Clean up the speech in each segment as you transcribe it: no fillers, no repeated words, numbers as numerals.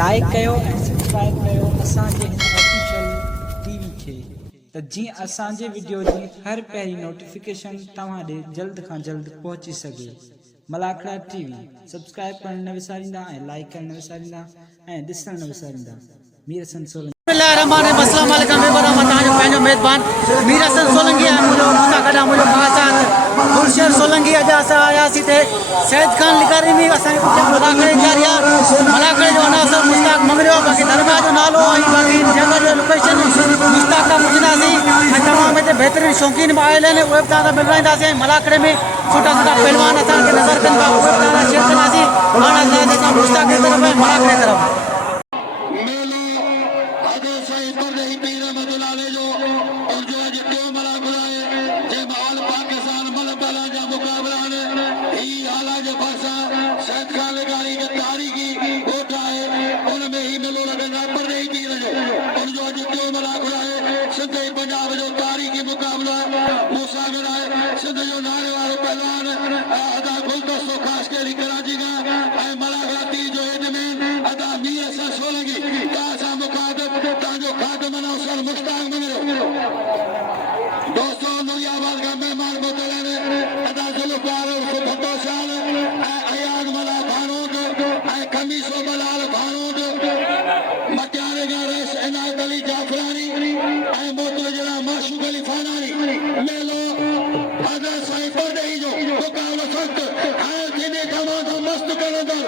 Like कयो ऐं subscribe कयो असांजे हिन ऑफिशियल टीवी खे त जीअं असांजे वीडियो जी हर पहिरीं नोटिफिकेशन तव्हां ॾे जल्द खां जल्द पहुची सघे। मलाखड़ा टीवी सब्सक्राइब करण न विसारींदा ऐं लाइक करण न विसारींदा ऐं ॾिसण न विसारींदा। मीर हसन सोलंकी अस्सलाम वालेकुम पंहिंजो मेज़बान मीर हसन सोलंकी ऐं मुंहिंजो मूंसां गॾु मुंहिंजो भाउ गुलशर सोलंकी। अॼु असां आयासीं हिते सैद खान लिकारी में असांखे कुझु मलाखड़े जारी आहे। मलाखड़े जो अनासर मुश्ताक मंगरियो, बाक़ी दरगाह जो नालो ऐं बाक़ी जगह जो लोकेशन मुश्ताक खां पुछंदासीं ऐं तमामु हिते बहितरीनु शौक़ीन बि आयल आहिनि, उहे बि तव्हां सां मिलवाईंदासीं। मलाखड़े में सुठा सुठा पहलवान असांखे नज़र कनि था, उहे बि तव्हां सां शेयर कंदासीं। हाणे असां मुश्ताक जी तरफ़ ऐं मलाखड़े जी तरफ़ पंजाब जो तारीख़ी मुक़ाबलो मुसाफ़िर आहे। सिंध जो नाले वारो पहलवान अदा गुलदस्तो ख़ासि करे कराची खां ऐं मलाखड़ा तीर जो हेडमैन अदा मीर हसन सोलंकी तव्हां सां मुखातिब तव्हांजो ख़ातिम नौसर मुश्ताक मंगरियो। दोस्तों नूरियाबाद का मेहमान मोहतरम आहिनि अदा जुल्फकार भट्टो शाल ऐं अयाज मला भानोद ऐं खमीसो मलाल भानोद मटियारे खां रेस इनायत अली जाफरानी ऐं मोतवजरा माशूक अली फानानी। मेलो अदा साईं परदेही जो मुक़ाबलो सख़्त हाणे थींदे तमामु मस्त करणंदड़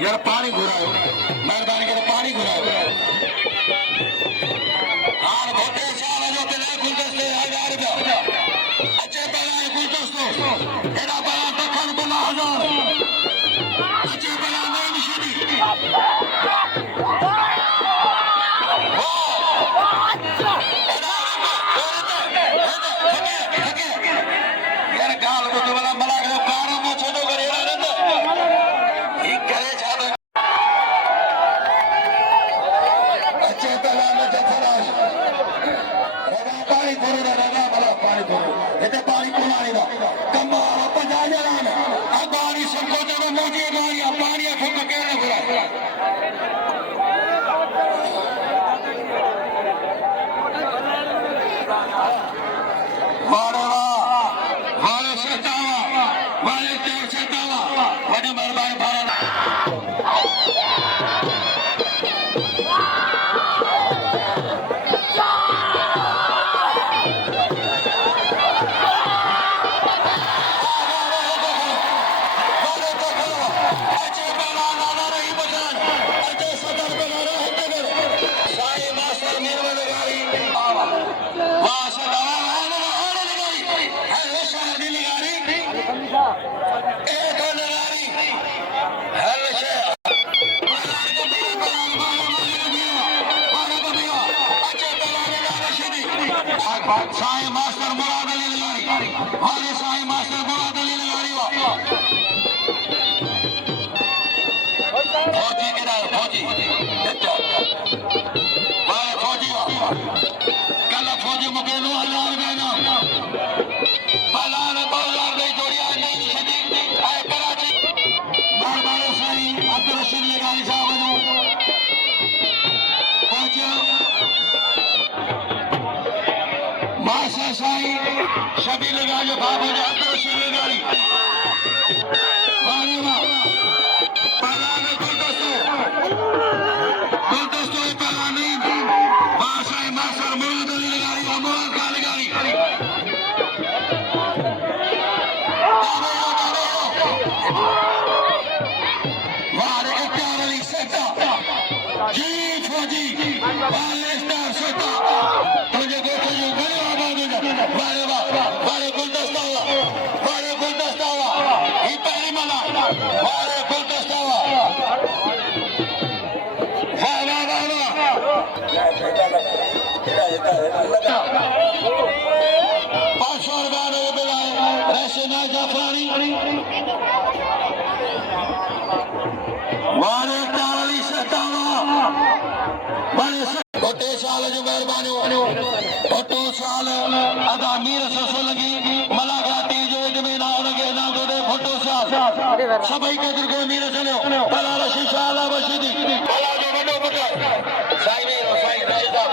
यार पानी घुराओ, मेहरबानी करे पानी घुराओ। हार भोटे साल जो बिना गुलदस्ते 1000 रुपया अचे बना गुलदस्तो एड़ा बड़ा दखन बना 1000 अचे बना नहीं निशानी यार गाल को तो वाला मला के पारो मो छोड़ो करे साईं मास्टर मुराद अली लगारी वाले साईं मास्टर मुराद अली लगारी फौजी के नाल फौजी वाले फौजी कल फौजी मुके 9000 में ना पलान 2000 में जोड़िया नहीं छदी आए कराची बार साईं अब्दुल रशीद लगारी साहब जो पहुंचो मासा साईं शबीर लगा जो बाबू जो अब्दुल रशीद लगारी वाले पलान गुलदस्तो स्टार सोता तुझे देखो जो बड़े आबाद हो जा बारे बारे गुलदस्ता हुआ बारे गुलदस्ता हुआ ये पहली मला बारे गुलदस्ता हुआ वाह वाह वाह ₹500 बिलाए रैशना जाफरानी वारे ताली सतावा बड़े छोटे साल जो मेहरबानी छोटे साल अदा मीर ससो लगी मलाकाती जो जमीन आओगे ना दो दे फोटो साल सभी के दिल को मीर चलो बला रशी शाला बशीदी बला जो बड़ो बड़ा साई में साई रशीदा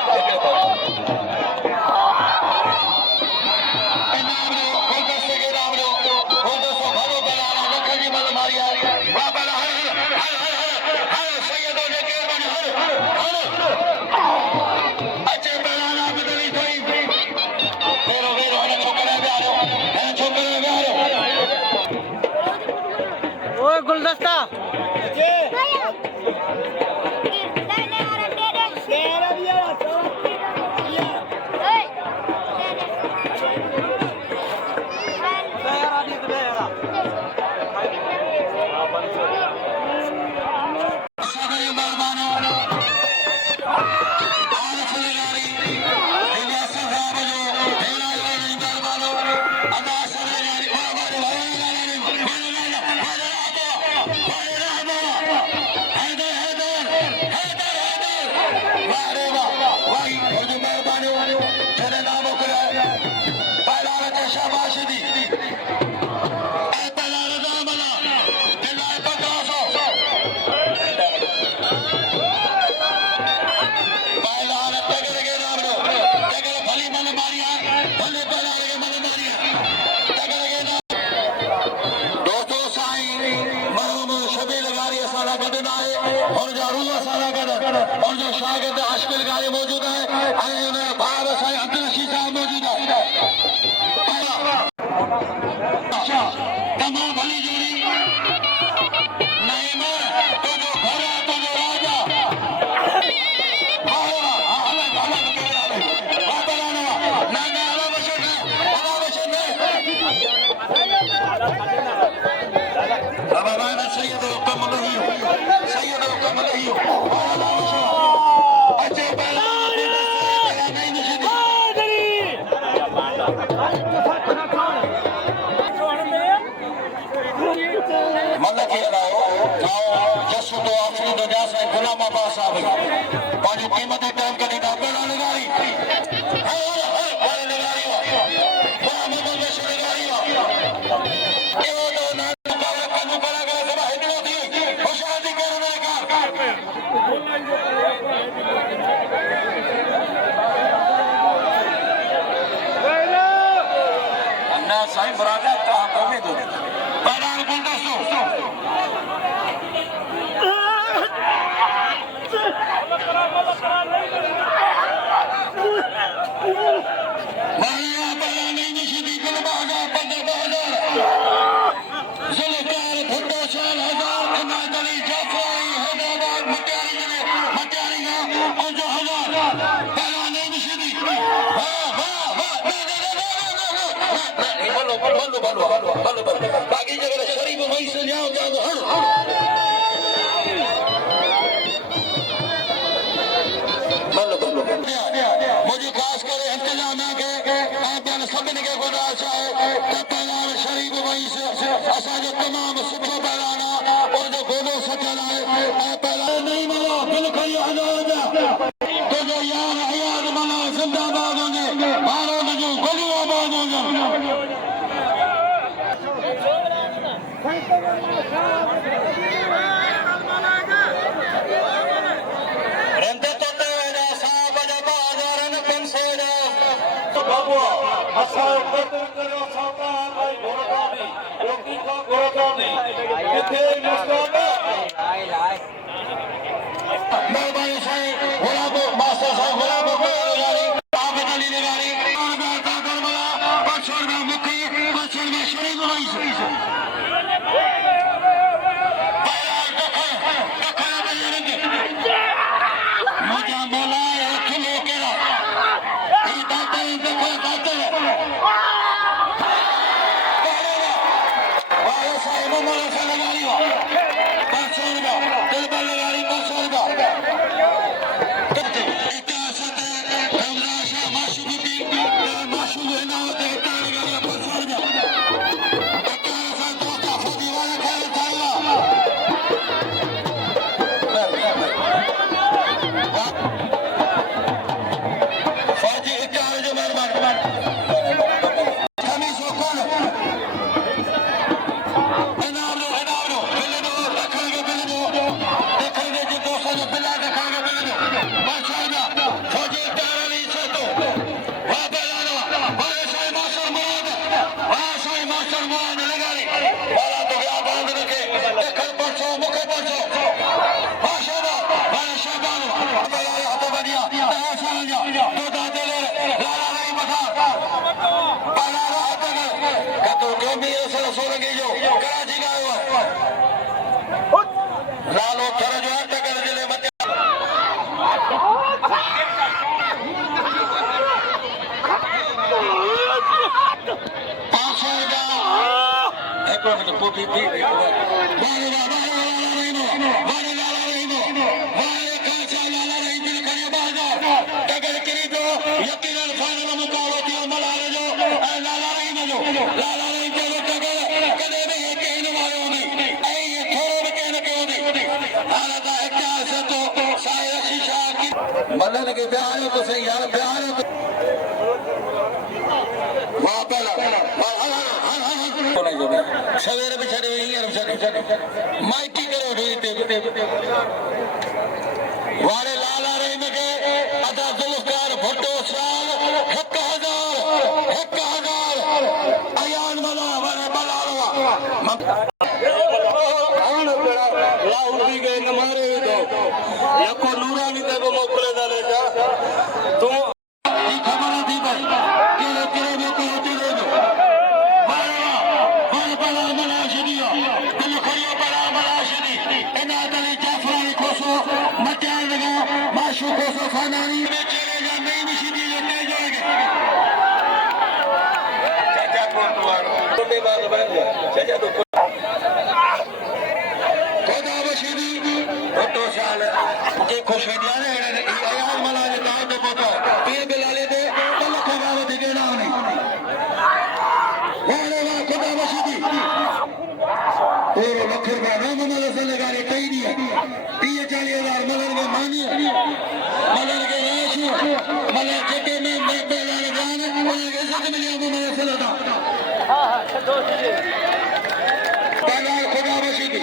ओए गुलदस्ता और जो शागिर्द आशिक गाड़ी मौजूद है बाहर साईं अब्दुल रशीद साहब मौजूद है तमाम भली जोड़ी नईमा तो जो घर है तो जो राजा पांच कीमत टाइम करी बड़ा लगारी साईं बराजा बाकी जगह शरीफ वही से जाओ मुझे खास करे इंतजाम के सभिनी खे गुज़ारिश आहे त पैरान शरीफ वही से असांजो तमामु सुठो पैराना और जो गोलो सजल आहे ऐं पैरान नहीं मिलो दिल खई आज़ाद तुंहिंजो यार हयात माना ज़िंदाबाद हुजे भारत जूं गलियूं आबाद हुजनि मेहरबानी साईं गुलाबो मास्टर साहब गुलाबो आबिद अली लगारी बचड़ में मुखी बचड़ में शरीफ वही मुझा मौला मलन के प्यार तो सही यार प्यार मां पहला सवेरे भी छड़े यार माइकी करो ढोते वाले लाला रे इनके अदा जुल्फकार भुट्टो साल 1000 अयान मला वाले बलावा कौन बेड़ा लाउडी के न मारे दो यको नूरानी ते को मोकले दाले जा तू ई खबर थी भाई के में को होती दे दो बला बला शदिया दिल खरियो बला शदी एना तले जाफरानी कोसो मचान लगा माशू कोसो खानानी में चलेगा नहीं निशिदी लेते जाएगा चाचा को तुम्हारे बात बन गया चाचा तो खुदा बशीदी भुट्टो साल के खुशी दिया ने यार मला ने दाव तो पतो पीर बिलाले दे तो खबर दिगे ना नहीं वाले वा खुदा बशीदी और लखर में नाम मला से लगाने कई नहीं 30-40 मलन के मानी मलन के राशि मलन जगह में मैं बिलाले जाने मलन के सद मिलिया मला से लगा हां खुदा बशीदी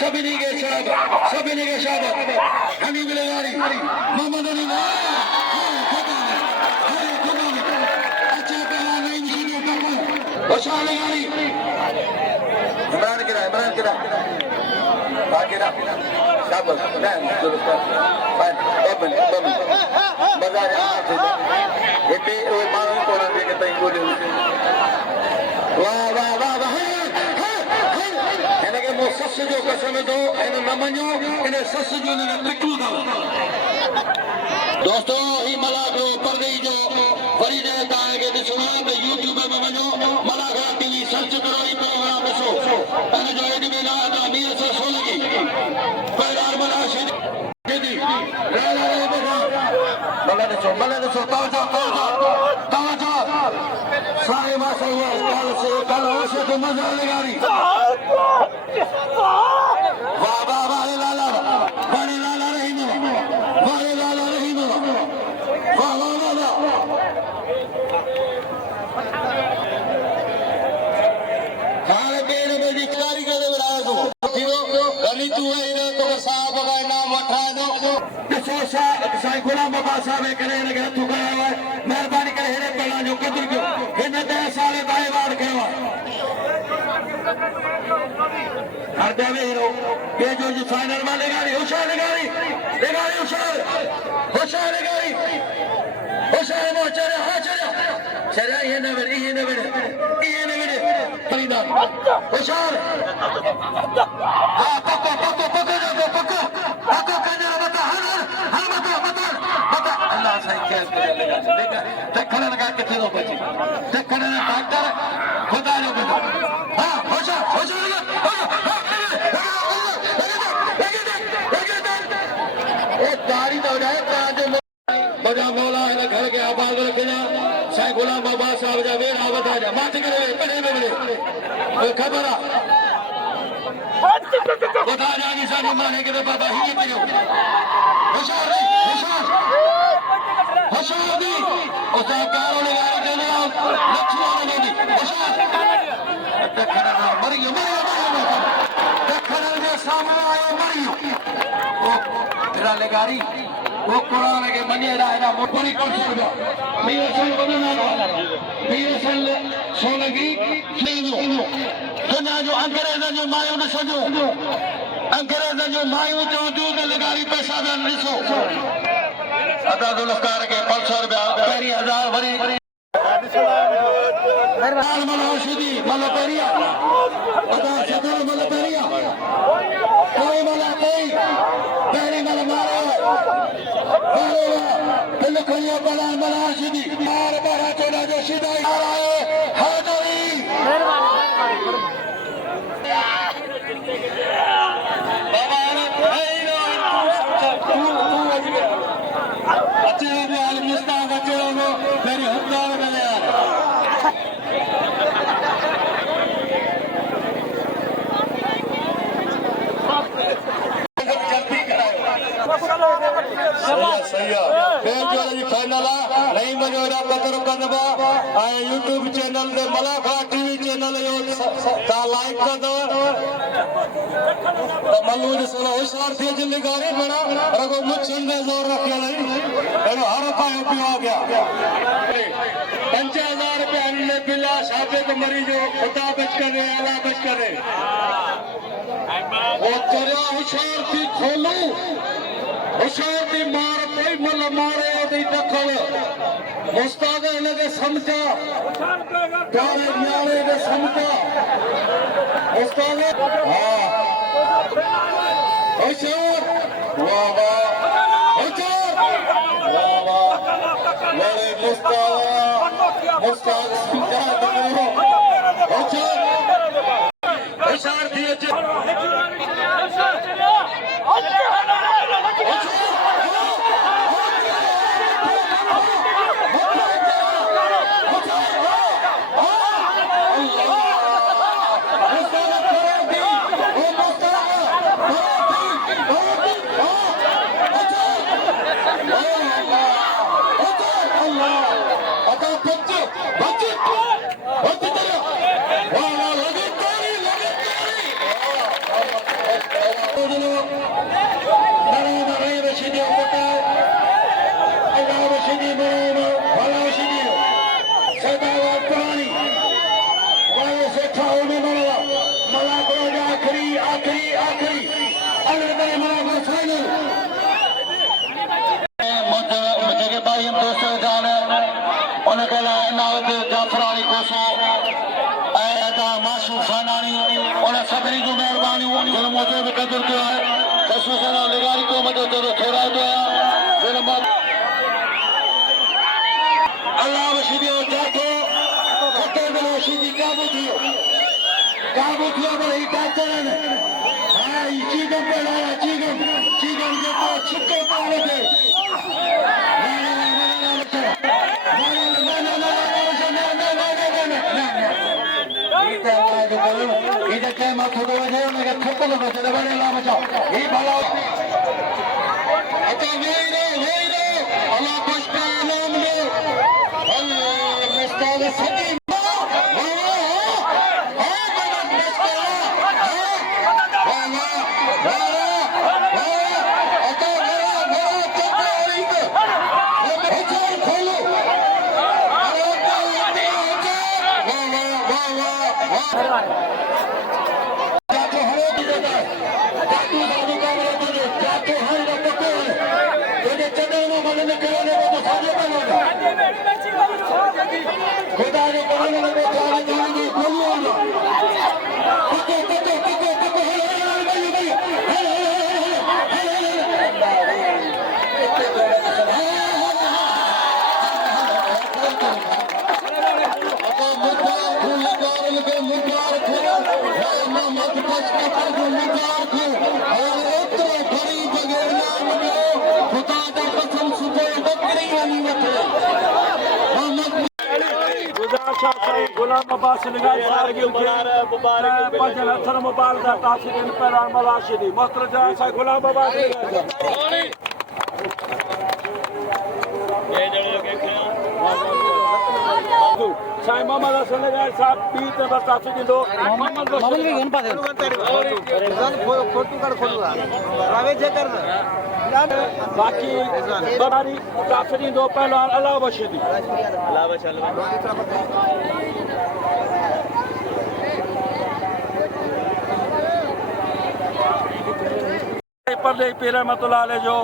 सभी के शाबाश हनी बिलगारी मोहम्मद अली अच्छा पहला नहीं निशानी खुशहाल गाड़ी इमरान किरा बाकी ना शाबाश मैं फाइन बबन बाजार इतने वो मालूम कोना दे के तई बोले वाह वाह वाह वाह इनके मो सस जो कसम दो इन न मञो इन सस जो ने पिटू दो दोस्तों ही मलागो परदेई जो वरी ने ताए के दिसवा पे YouTube में वञो मलागा टीवी सर्च करो ही प्रोग्राम ॾिसो इन जो एड में ना दा मीर से सोलगी पैरार मला शेदी मला ॾिसो तवजो सारे माशाअल्लाह कल से तो मजा लगारी वाह वाह वाले लाला रहीम वाह वाह वाह खाने पीने में दिखारी कर दे रहा तू गली तू है इधर तो साहब का नाम उठा दो साईं गुलाम बाबा साहब करे लगे तू कया है मेहरबानी करे हेरे पहला जो कदर क्यों इन 10 साल दाए वार कयो हर देवे हीरो के जो फाइनल में लगारी होशियार लगारी मो चरे हां चरे ये न बड़े परिदा होशियार हां पक्को करने बता हर बता अल्लाह सही क्या लगा देखने लगा किथे दो बची देखने डॉक्टर खुदा जो बता हां होशियार दाढ़ी तो जाए बजा मौला है घर के आबाद रखना साईं गुलाम बाबा साहब जा वेरा बता जा माथ करे बड़े खबर बता जानी सानी माने के बाबा ही करो होशियार दी उसे कारो लगाई देने लक्ष्मण ने दी होशियार देखना मरियो देखना के सामने आयो मरियो वो तेरा लगारी वो कुरान के मनेरा है ना मोटरी कर सकता मेरे सन बनना मेरे सन सोलगी दुनिया जो अंग्रेज जो मायो न सजो अंग्रेज जो मायो जो दूध लगारी पैसा दन ॾिसो अदा दुलकार के 500 रुपया पेरी 1000 भरी मलौशदी मलपेरिया अदा सदर मलपेरिया कोई मला कोई पेरी मल मारो दिल खलिया बड़ा मलौशदी मार बड़ा चोला जो सीधा हाजरी अचे वाल मुस्ताक अचे मेरी हुक्कार मिले सही है फाइनल नहीं मजो पतर कंदबा यूट्यूब चैनल ते मलाखा टीवी चैनल जो लाइक कर दो मल्लू ॾिसो होशियार थी अचे निगारे बड़ा रगो मुछन में जोर रखे नहीं एनो हर पायो पियो आ गया 5000 रुपया ने बिला साबित मरीजो खुदा बच करे अल्लाह बच करे वो तेरा होशियार थी खोलू होशियार थी मार कोई मल मारे दी दखल मुस्ताद ने समझा प्यारे न्याणे ने समझा मुस्ताद हां होशियार वाह वाह होशियार वाह वाह मेरे मुस्ताद समझा दो होशियार थी गुलाम अब्बास निगाह सारगी मुबारक पजन हसन मुबारक तासिर पहला मलाशिदी मुस्तरजा सा गुलाम अब्बास ये जड़ो के साईं मोहम्मद हसन निगाह साहब बीत में तासिर दो मोहम्मद भी गन पादे फोटो कर खोलवा रावे जे कर बाकी बड़ी तासिर दो पहला अल्लाह बशीदी अल्लाह बशाल परले पीर रहमतुल्लाह अलैह जो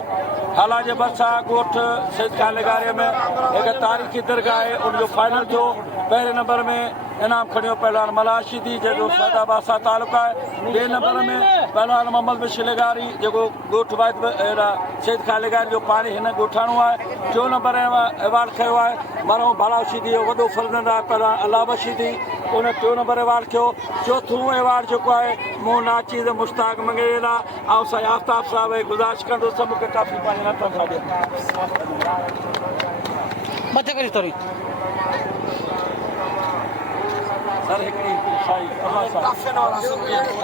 हालांकि बरसा गोठ सैद खान लगारे में एक तारीखी दरगाह है उनजो फाइनल जो पहले नंबर में इनाम खड़ियो पहलवान मलाशिदी जो सैदाबाद सां तालुका है बे नंबर में पहलवान मोहम्मद बशीर लगारी जो गोठ वाहिद सैद खान लगारी जो पानी हिन गोठाणो है टियों नंबर अवार्ड खयो है मरहूम भालाशिदी जो वॾो फर्ज़ंद आहे पहलवान अल्लाह बशीदी उन 3 नंबर अवार्ड थियो। चौथों अवार्ड जेको आहे मूं नाचीद मुश्ताक मंगेला ऐं साईं आफ्ताब साहब खे गुज़ारिश कंदुसि मूंखे काफ़ी पंहिंजे हथनि सां ॾियनि। मथे करी थोरी सर हिकिड़ी साईं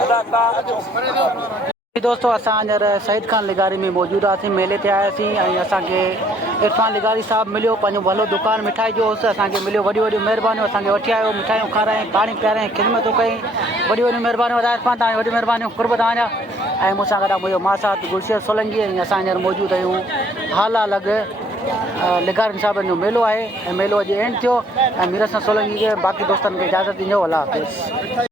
अदाकार दोस्तों असां हींअर शहीद खान लिगारी में मौजूदु हुआसीं, मेले ते आयासीं ऐं असांखे इरफान लिगारी साहब मिलियो, पंहिंजो भलो दुकान मिठाई जो हुउसि, असांखे मिलियो। वॾियूं वॾियूं महिरबानियूं, असांखे वठी आयो, मिठाइयूं खाराईं, पाणी पीआराईं, ख़िदमतूं कई। वॾियूं वॾियूं महिरबानियूं अदा इरफान तव्हांजी वॾियूं महिरबानियूं, कुर्ब तव्हांजा। ऐं मूंसां गॾु मुंहिंजो मासात गुलशेर सोलंकी ऐं असां हींअर मौजूदु आहियूं हाला लॻ लिगारनि साहिबनि जो मेलो आहे ऐं मेलो अॼु एंड थियो ऐं मीर हसन सोलंकी खे बाक़ी दोस्तनि खे इजाज़त ॾिजो। अल्लाह हाफ़िज़।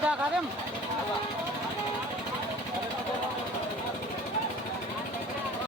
Udah, Karim.